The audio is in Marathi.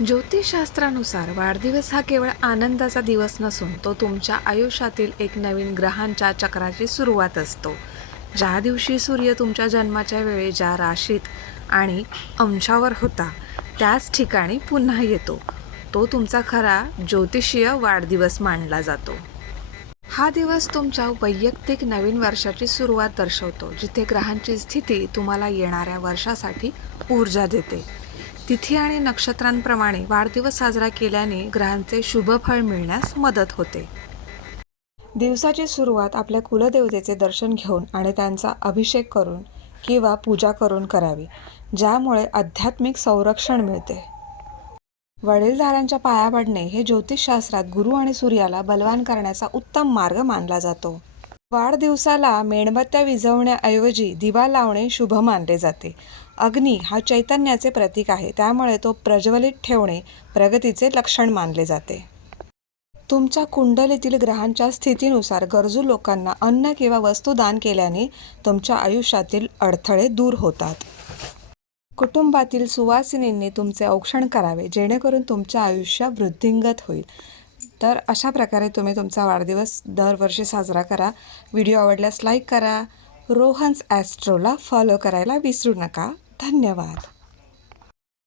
ज्योतिषशास्त्रानुसार वाढदिवस हा केवळ आनंदाचा दिवस नसून तो तुमच्या आयुष्यातील एक नवीन ग्रहांच्या चक्राची सुरुवात असतो. ज्या दिवशी सूर्य तुमच्या जन्माच्या वेळी ज्या राशीत आणि अंशावर होता त्याच ठिकाणी पुन्हा येतो, तो तुमचा खरा ज्योतिषीय वाढदिवस मानला जातो. हा दिवस तुमच्या वैयक्तिक नवीन वर्षाची सुरुवात दर्शवतो, जिथे ग्रहांची स्थिती तुम्हाला येणाऱ्या वर्षासाठी ऊर्जा देते. तिथी आणि नक्षत्रांप्रमाणे वाढदिवस साजरा केल्याने ग्रहांचे शुभ फळ मिळण्यास मदत होते. दिवसाची सुरुवात आपल्या कुलदेवतेचे दर्शन घेऊन आणि त्यांचा अभिषेक करून किंवा पूजा करून करावी, ज्यामुळे आध्यात्मिक संरक्षण मिळते. वडीलधाऱ्यांच्या पाया पडणे हे ज्योतिषशास्त्रात गुरु आणि सूर्याला बलवान करण्याचा उत्तम मार्ग मानला जातो. वाढदिवसाला मेणबत्त्या विझवण्याऐवजी दिवा लावणे शुभ मानले जाते. अग्नी हा चैतन्याचे प्रतीक आहे, त्यामुळे तो प्रज्वलित ठेवणे प्रगतीचे लक्षण मानले जाते. तुमच्या कुंडलीतील ग्रहांच्या स्थितीनुसार गरजू लोकांना अन्न किंवा वस्तू दान केल्याने तुमच्या आयुष्यातील अडथळे दूर होतात. कुटुंबातील सुवासिनींनी तुमचे औक्षण करावे, जेणेकरून तुमचे आयुष्य वृद्धिंगत होईल. तर अशा प्रकारे तुम्ही तुमचा वाढदिवस दरवर्षी साजरा करा. व्हिडिओ आवडल्यास लाईक करा. रोहन्स ॲस्ट्रोला फॉलो करायला विसरू नका. धन्यवाद.